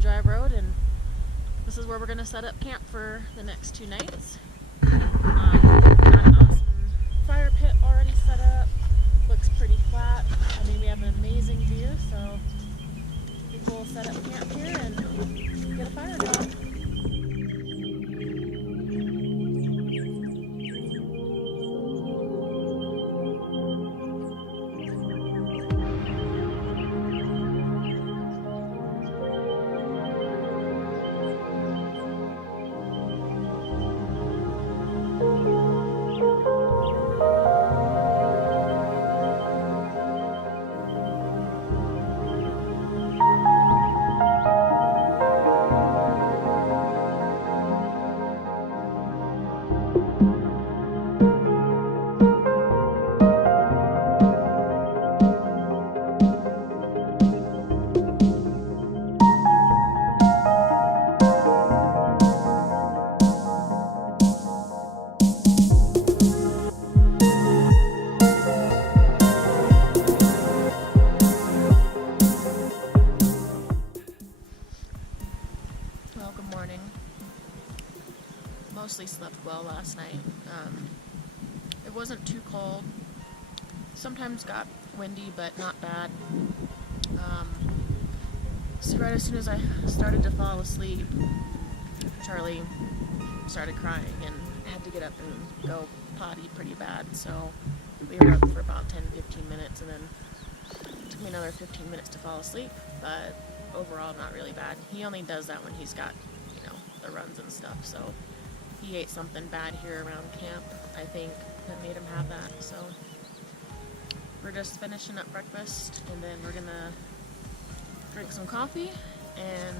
dry road, and this is where we're going to set up camp for the next 2 nights. Got an awesome fire pit already set up. Looks pretty flat. I mean, we have an amazing view, so I think we'll set up camp here and get a fire going. Well, good morning. Mostly slept well last night. It wasn't too cold. Sometimes got windy, but not bad. So right as soon as I started to fall asleep, Charlie started crying and had to get up and go potty pretty bad. So we were up for about 10-15 minutes, and then it took me another 15 minutes to fall asleep, but overall not really bad. He only does that when he's got, the runs and stuff, so he ate something bad here around camp, I think, that made him have that. So we're just finishing up breakfast, and then we're gonna drink some coffee and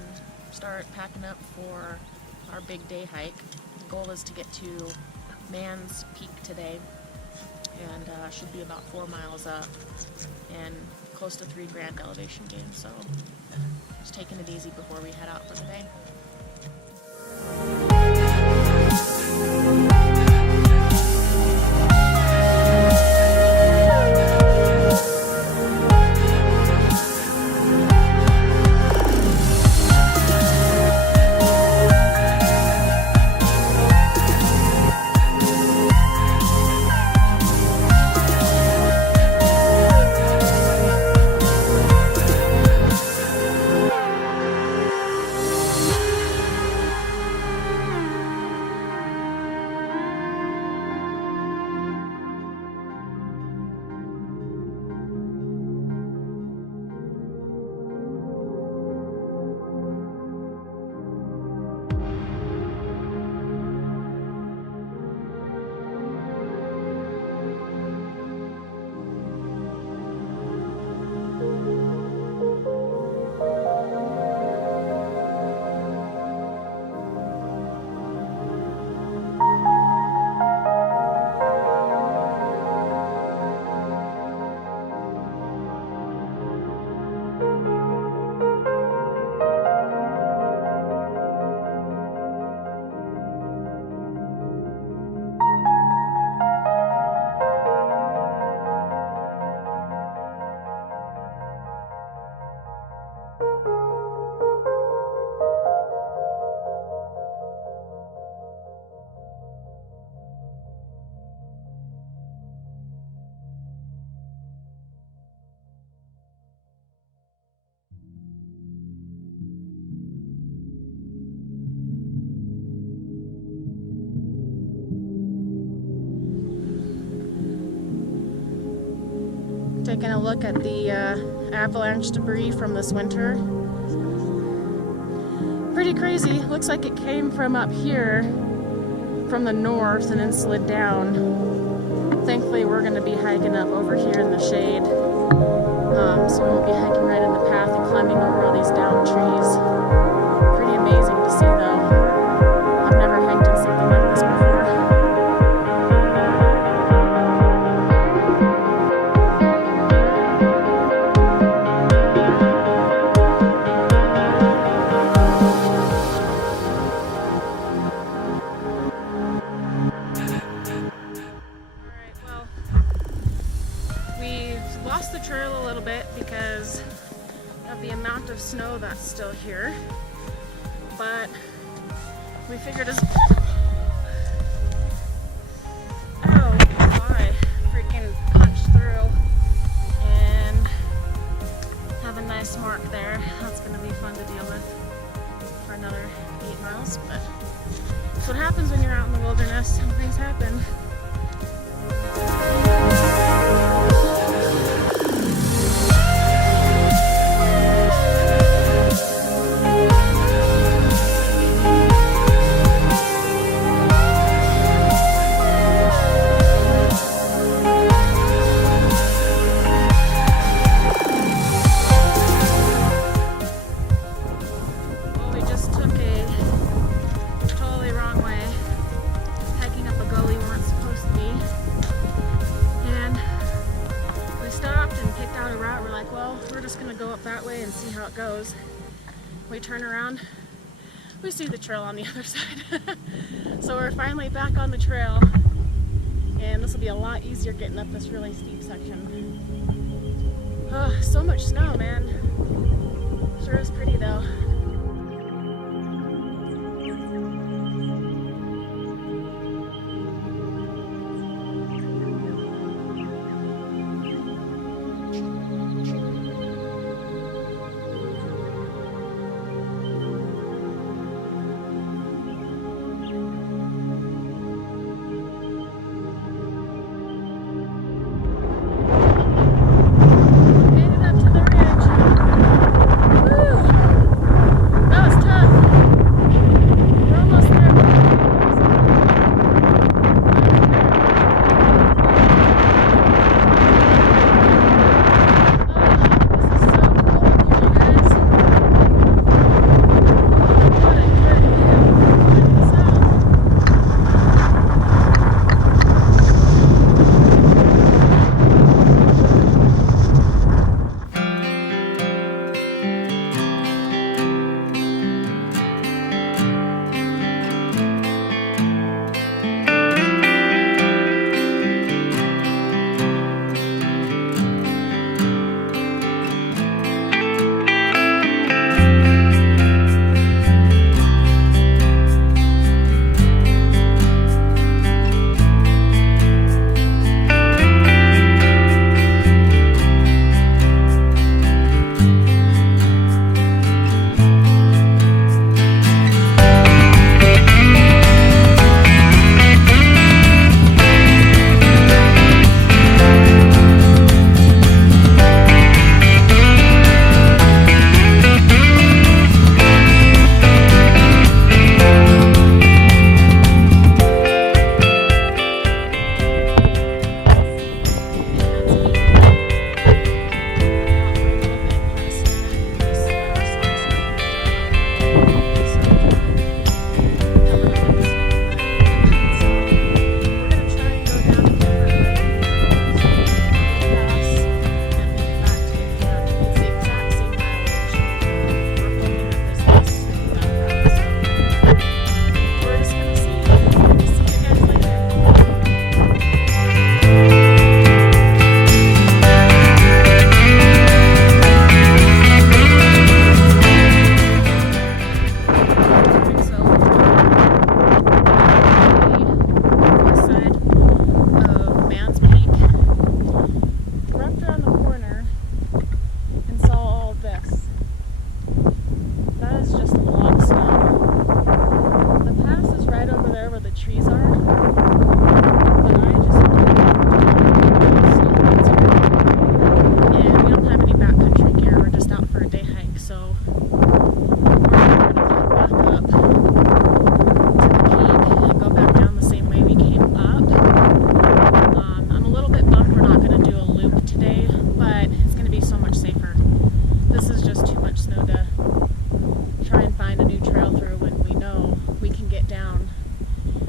start packing up for our big day hike. The goal is to get to Mann's Peak today, and should be about 4 miles up and close to 3 grand elevation gain, so just taking it easy before we head out for the day. Taking a look at the avalanche debris from this winter. Pretty crazy. Looks like it came from up here, from the north, and then slid down. Thankfully, we're going to be hiking up over here in the shade, so we won't be hiking right in the path and climbing over all these down trees. Pretty amazing to see, though. I've never hiked in something like this before. Lost the trail a little bit because of the amount of snow that's still here. but we figured as I freaking punched through and have a nice mark there. That's going to be fun to deal with for another 8 miles, but that's what happens when you're out in the wilderness. Some things happen. Goes. We turn around, we see the trail on the other side. So we're finally back on the trail, and this will be a lot easier getting up this really steep section. So much snow, man. Sure is pretty though.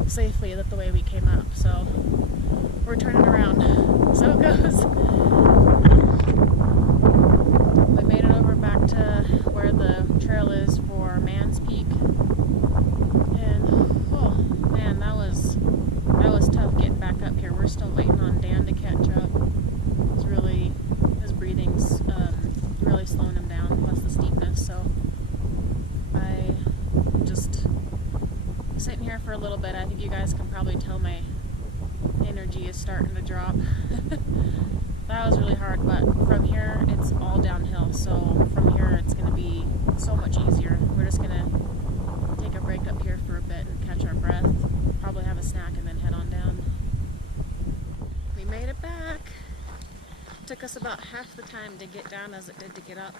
Safely the way we came up, so we're turning around. So it goes. We made it over back to where the trail is for Mann's Peak, and oh man, that was tough getting back up here. We're still waiting on Dan to catch up. It's really, his breathing's really slowing him down, plus the steepness. So I just sitting here for a little bit. I think you guys can probably tell my energy is starting to drop. That was really hard, but from here it's all downhill. So from here it's going to be so much easier. We're just going to take a break up here for a bit and catch our breath, probably have a snack, and then head on down. We made it back. Took us about half the time to get down as it did to get up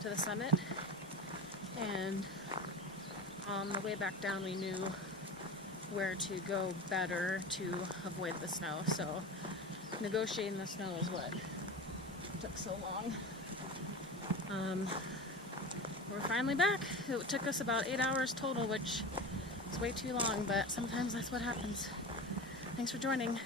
to the summit, and on the way back down we knew where to go better to avoid the snow, so negotiating the snow is what took so long. We're finally back. It took us about 8 hours total, which is way too long, but sometimes that's what happens. Thanks for joining.